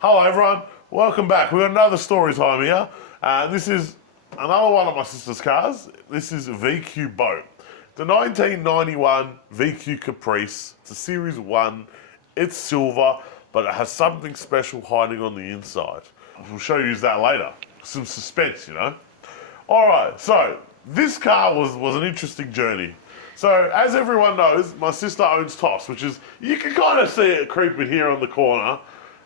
Hello everyone, welcome back. We've got another story time here. This is another one of my sister's cars. This is a VQ boat. The 1991 VQ Caprice. It's a Series 1. It's silver, but it has something special hiding on the inside. We'll show you that later. Some suspense, you know. Alright, so this car was an interesting journey. So as everyone knows, my sister owns Toss, which is, you can kind of see it creeping here on the corner.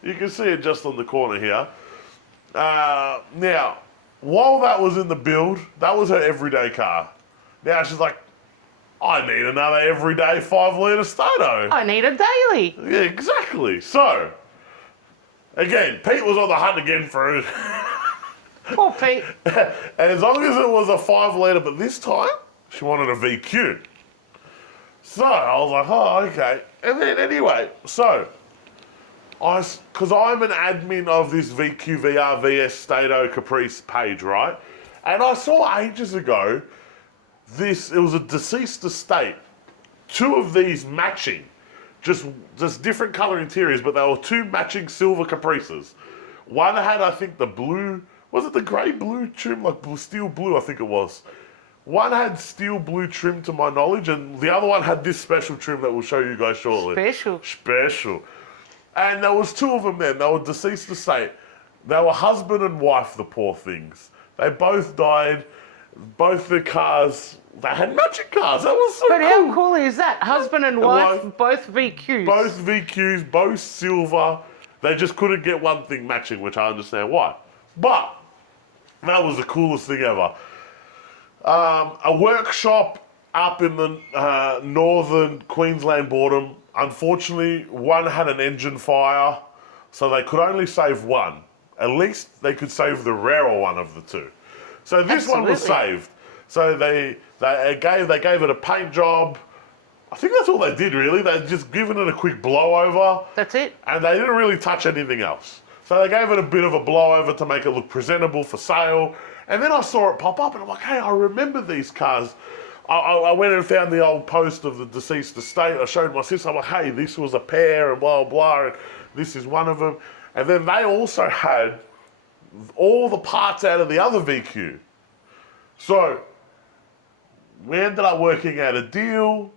You can see it just on the corner here. Now, while that was in the build, that was her everyday car. Now she's like, I need another everyday 5-litre Stato. I need a daily. Yeah, exactly. So, again, Pete was on the hunt again for it. Poor Pete. And as long as it was a 5-litre, but this time, she wanted a VQ. So, I was like, oh, okay. And then anyway, so, because I'm an admin of this VQ VR VS Stato Caprice page, right? And I saw ages ago, it was a deceased estate, 2 of these matching, just different colour interiors, but they were 2 matching silver Caprices. One had, I think, the blue, was it the grey blue trim, like steel blue, I think it was. One had steel blue trim to my knowledge, and the other one had this special trim that we'll show you guys shortly. Special. And there was 2 of them then. They were deceased estate. They were husband and wife, the poor things. They both died. Both their cars, they had matching cars. That was so cool. But how cool is that? Husband and wife, both VQs. Both VQs, both silver. They just couldn't get one thing matching, which I understand why. But that was the coolest thing ever. A workshop up in the northern Queensland border. Unfortunately, one had an engine fire, so they could only save one. At least they could save the rarer one of the 2. So this one was saved. So they gave it a paint job. I think that's all they did really. They'd just given it a quick blow over. That's it. And they didn't really touch anything else. So they gave it a bit of a blow over to make it look presentable for sale. And then I saw it pop up and I'm like, hey, I remember these cars. I went and found the old post of the deceased estate. I showed my sister, I'm like, hey, this was a pair and blah, blah, and this is one of them. And then they also had all the parts out of the other VQ. So we ended up working out a deal.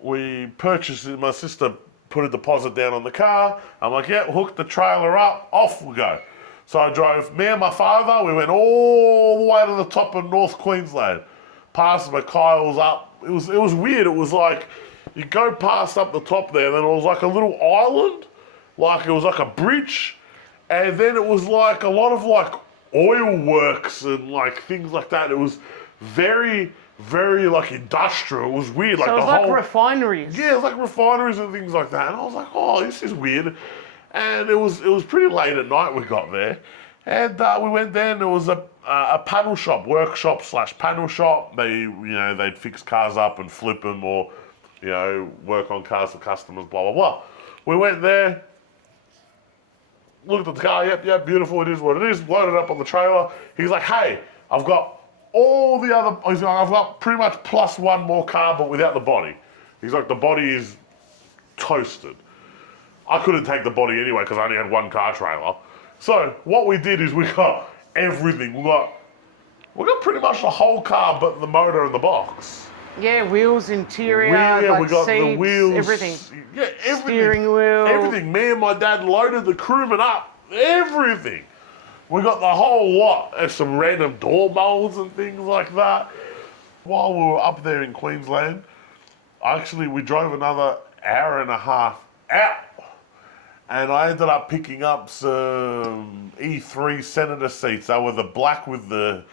We purchased it. My sister put a deposit down on the car. I'm like, yeah, hook the trailer up, off we go. So I drove, me and my father, we went all the way to the top of North Queensland. Past Kyle's up. It was weird. It was like you go past up the top there, then it was like a little island, like it was like a bridge, and then it was like a lot of like oil works and like things like that. It was very, very like industrial. It was weird. So like it was like refineries. Yeah, it was like refineries and things like that. And I was like, oh, this is weird. And it was pretty late at night we got there. And we went there and there was a panel shop, workshop / panel shop. They'd fix cars up and flip them or, work on cars for customers, blah, blah, blah. We went there, looked at the car, yep, beautiful, it is what it is, loaded up on the trailer. He's like, hey, I've got I've got pretty much plus one more car, but without the body. He's like, the body is toasted. I couldn't take the body anyway because I only had one car trailer. So what we did is we got everything. We got pretty much the whole car, but the motor and the box. Yeah, wheels, interior, we got seats, the wheels, everything. Yeah, everything. Steering wheel. Everything. Me and my dad loaded the crewman up. Everything. We got the whole lot. And some random door molds and things like that. While we were up there in Queensland, we drove another hour and a half out. And I ended up picking up some E3 Senator seats. They were the black with the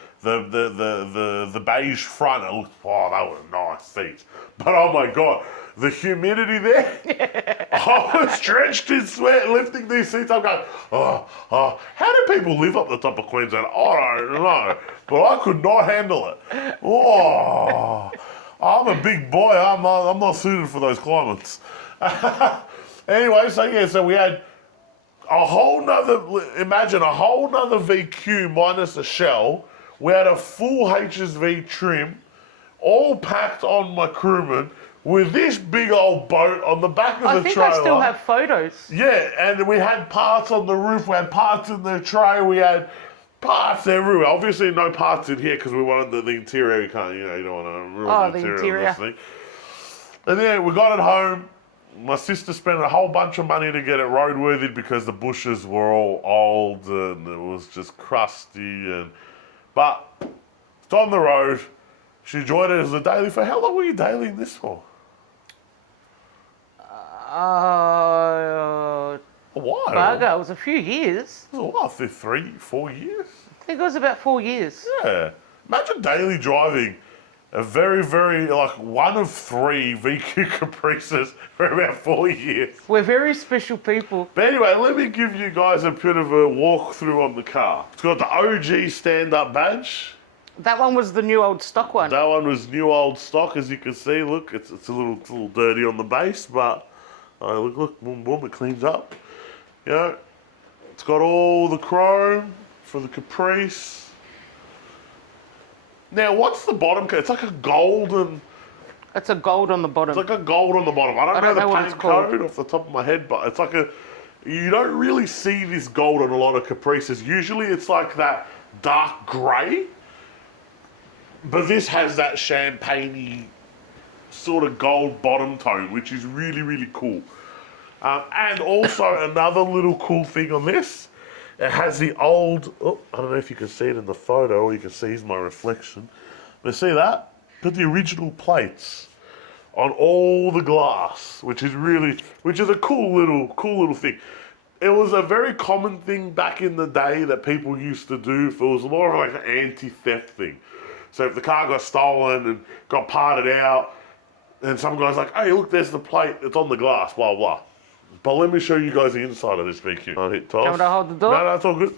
beige front. It looked, oh, they were nice seats. But oh my God, the humidity there. I was drenched in sweat lifting these seats. I'm going, oh. How do people live up the top of Queensland? I don't know. But I could not handle it. Oh, I'm a big boy. I'm not suited for those climates. Anyway, so we had imagine a whole nother VQ minus a shell. We had a full HSV trim, all packed on my crewman with this big old boat on the back of I the think trailer. I still have photos. Yeah, and we had parts on the roof, we had parts in the tray, we had parts everywhere. Obviously no parts in here because we wanted the interior. You can't, you don't want to ruin the interior of this thing. And then we got it home. My sister spent a whole bunch of money to get it roadworthy because the bushes were all old and it was just crusty. But it's on the road. She enjoyed it as a daily. For how long were you dailying this for? A while. Bugger, it was a few years. It was a while, 3, 4 years? I think it was about 4 years. Yeah. Imagine daily driving a very, very, like one of 3 VQ Caprices for about 4 years. We're very special people. But anyway, let me give you guys a bit of a walkthrough on the car. It's got the OG stand-up badge. That one was the new old stock one. That one was new old stock, as you can see. Look, it's a little dirty on the base, but look, boom, boom, it cleans up. You know, it's got all the chrome for the Caprice. Now, what's the bottom code? It's like a golden... It's a gold on the bottom. It's like a gold on the bottom. I don't know the paint code off the top of my head, but it's like a... You don't really see this gold on a lot of Caprices. Usually it's like that dark grey. But this has that champagne-y sort of gold bottom tone, which is really, really cool. And also another little cool thing on this, it has the old, I don't know if you can see it in the photo or you can see my reflection. But see that? Got the original plates on all the glass, which is a cool little thing. It was a very common thing back in the day that people used to do. It was more of like an anti-theft thing. So if the car got stolen and got parted out, and some guy's like, hey, look, there's the plate, it's on the glass, blah, blah. But let me show you guys the inside of this VQ. I'll hit toss. Can I hold the door? No, it's all good.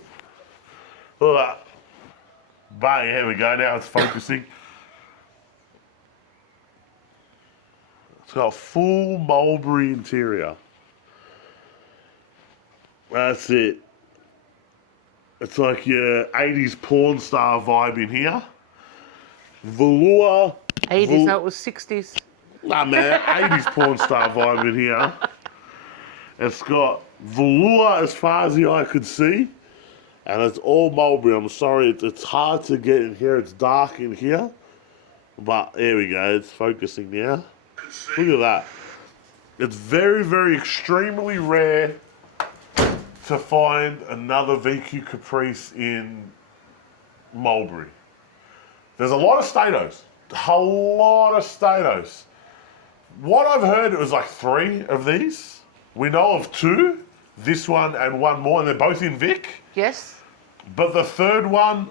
Look at that. Bang, here we go, now it's focusing. It's got a full mulberry interior. That's it. It's like your 80s porn star vibe in here. Velour. 80s, no, it was 60s. Nah, man, 80s porn star vibe in here. It's got velour as far as the eye could see. And it's all mulberry. I'm sorry, it's hard to get in here. It's dark in here. But there we go, it's focusing now. Look at that. It's very, very extremely rare to find another VQ Caprice in mulberry. There's a lot of Statos. A lot of Statos. What I've heard, it was like 3 of these. We know of 2. This one and one more, and they're both in Vic. Yes. But the third one,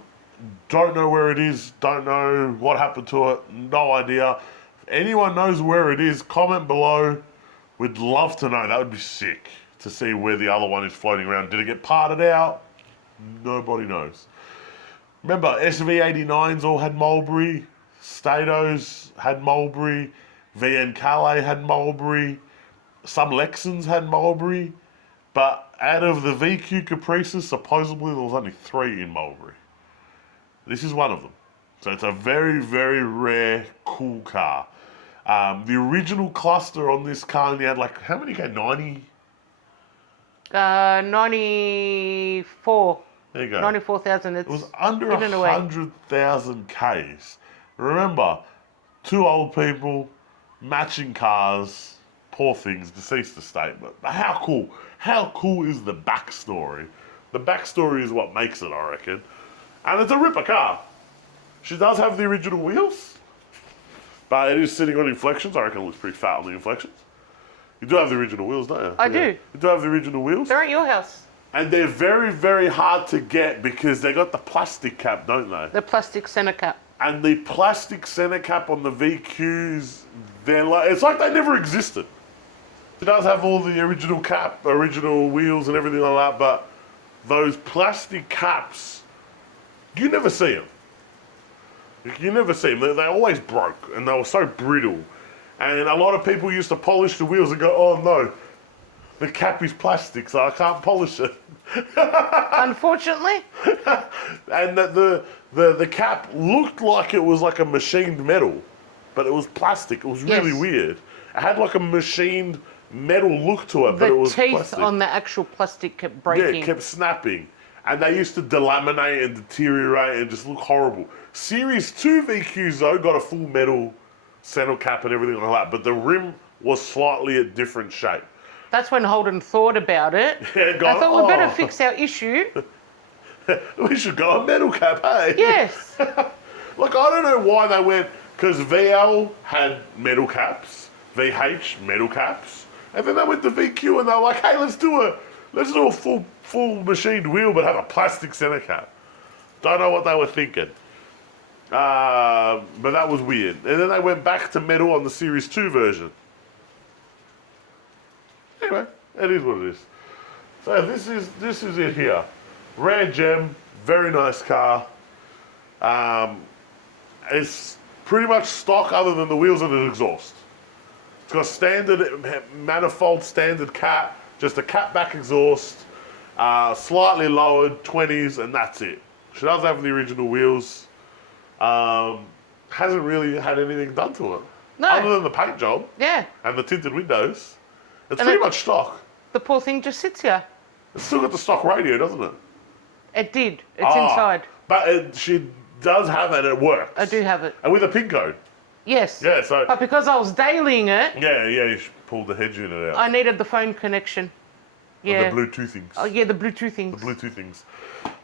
don't know where it is, don't know what happened to it, no idea. If anyone knows where it is, comment below. We'd love to know. That would be sick to see where the other one is floating around. Did it get parted out? Nobody knows. Remember, SV89s all had mulberry, Statos had mulberry, VN Calais had mulberry, some Lexans had mulberry, but out of the VQ Caprices, supposedly there was only 3 in mulberry. This is one of them. So it's a very, very rare, cool car. The original cluster on this car only had like, how many came? 90? 94. There you go. 94,000. It was under 100,000 Ks. Remember, 2 old people, matching cars, poor things, deceased estate. But how cool? How cool is the backstory? The backstory is what makes it, I reckon. And it's a ripper car. She does have the original wheels, but it is sitting on inflections. I reckon it looks pretty fat on the inflections. You do have the original wheels, don't you? I do. You do have the original wheels. They're at your house. And they're very, very hard to get because they got the plastic cap, don't they? The plastic center cap. And the plastic center cap on the VQs, they're like, it's like they never existed. It does have all the original cap, original wheels and everything like that, but those plastic caps, you never see them. You never see them. They always broke and they were so brittle. And a lot of people used to polish the wheels and go, oh no, the cap is plastic, so I can't polish it. Unfortunately. And the cap looked like it was like a machined metal, but it was plastic. It was really weird. It had like a machined metal look to it, but it The was teeth plastic. on the actual plastic kept Yeah, breaking. it kept snapping. And they used to delaminate and deteriorate and just look horrible. Series 2 VQs, though, got a full metal center cap and everything like that, but the rim was slightly a different shape. That's when Holden thought about it. Yeah, I thought we better oh. fix our issue. We should go a metal cap, hey? Yes. Look, I don't know why they went, because VL had metal caps, VH metal caps, and then they went to VQ and they were like, hey, let's do a full machined wheel but have a plastic center cap. Don't know what they were thinking. But that was weird. And then they went back to metal on the Series 2 version. Anyway, it is what it is. So this is it here. Rare gem, very nice car. It's pretty much stock other than the wheels and an exhaust. It's got standard manifold standard cap, just a cap back exhaust, slightly lowered 20s, and that's it. She does have the original wheels. Hasn't really had anything done to it. No. Other than the paint job. Yeah. And the tinted windows. It's And pretty much stock. The poor thing just sits here. It's still got the stock radio, doesn't it? It did. It's inside. But she does have it, it works. I do have it. And with a pin code. Yes. Yeah, so... But because I was dailying it, Yeah, you should pull the hedge unit out. I needed the phone connection. Yeah. The Bluetooth things. Oh, yeah, the Bluetooth things. The Bluetooth things.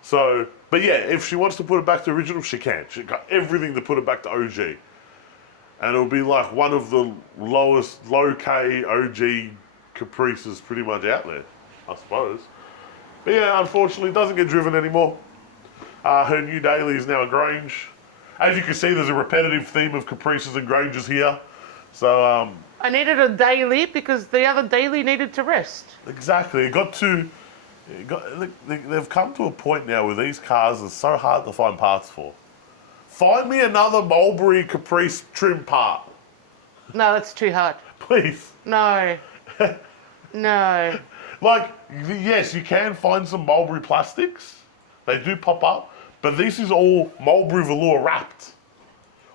So, but yeah, if she wants to put it back to original, she can. She got everything to put it back to OG. And it'll be like one of the lowest, low-K OG Caprices pretty much out there, I suppose. But yeah, unfortunately, it doesn't get driven anymore. Her new daily is now a Grange. As you can see, there's a repetitive theme of Caprices and Granges here. So, I needed a daily because the other daily needed to rest. exactly. They've come to a point now where these cars are so hard to find parts for. Find me another mulberry Caprice trim part. No, that's too hard. Please. No. No. Like, yes, you can find some mulberry plastics. They do pop up. But this is all mulberry velour wrapped.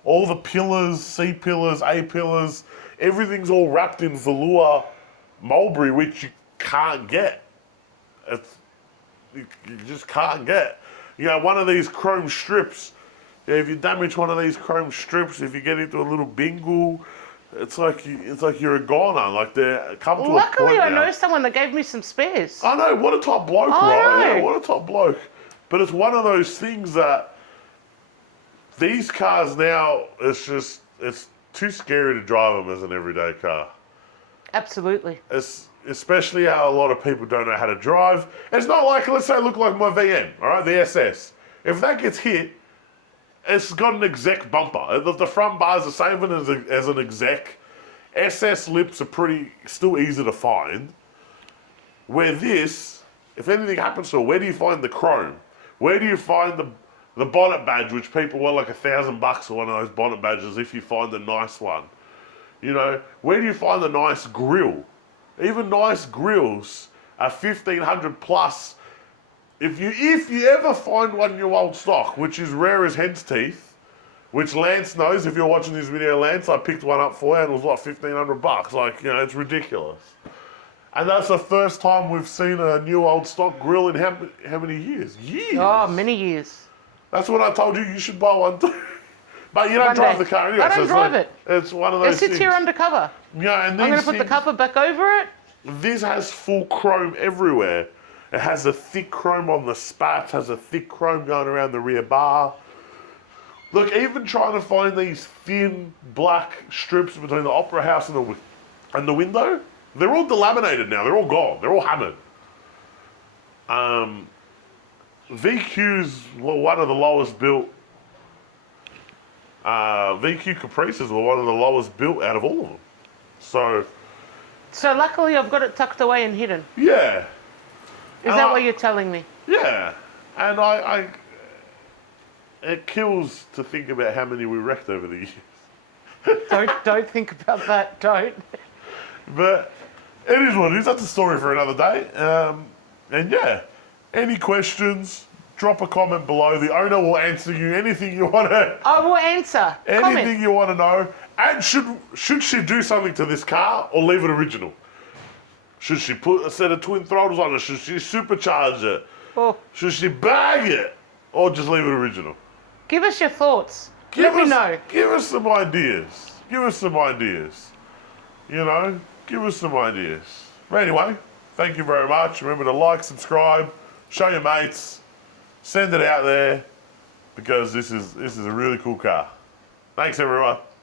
All the pillars, C pillars, A pillars, everything's all wrapped in velour mulberry, which you can't get. You just can't get. You know, one of these chrome strips, if you damage one of these chrome strips, if you get into a little bingle, it's like you're a goner. Like they're come to a point Luckily, I now. know someone that gave me some spares. I know, what a top bloke, I right? know. Yeah, what a top bloke. But it's one of those things that these cars now, it's too scary to drive them as an everyday car. Absolutely. Especially how a lot of people don't know how to drive. It's not like, let's say, look like my VM, all right, the SS. If that gets hit, it's got an exec bumper. The front bar is the same as an exec. SS lips are still easy to find. Where this, if anything happens to it, where do you find the chrome? Where do you find the bonnet badge, which people want like $1,000 for one of those bonnet badges if you find a nice one? You know, where do you find the nice grill? Even nice grills are 1,500 plus. If you ever find one in your old stock, which is rare as hen's teeth, which Lance knows, if you're watching this video, Lance, I picked one up for you and it was like $1,500. Like, you know, it's ridiculous. And that's the first time we've seen a new old stock grill in how many years? Years. Oh, many years. That's when I told you should buy one too. But you don't One drive day. the car anyway. I don't so it's drive like, it. It's one of It those sits things. here undercover. Yeah, and I'm going these to put the things- cover back over it. This has full chrome everywhere. It has a thick chrome on the spats, has a thick chrome going around the rear bar. Look, even trying to find these thin black strips between the opera house and the window, they're all delaminated now. They're all gone. They're all hammered. VQs were one of the lowest built. VQ Caprices were one of the lowest built out of all of them. So luckily I've got it tucked away and hidden. Yeah. Is that what you're telling me? Yeah. And it kills to think about how many we wrecked over the years. Don't think about that. Don't. But it is what it is. That's a story for another day. And yeah, any questions, drop a comment below. The owner will answer you anything you want to. I will answer. Anything Comment. you want to know. And should she do something to this car or leave it original? Should she put a set of twin throttles on it? Should she supercharge it? Oh, Should she bag it? Or just leave it original? give us your thoughts. Let me know. Give us some ideas. Give us some ideas. You know, give us some ideas. But anyway, thank you very much. Remember to like, subscribe, show your mates, send it out there because this is a really cool car. Thanks everyone.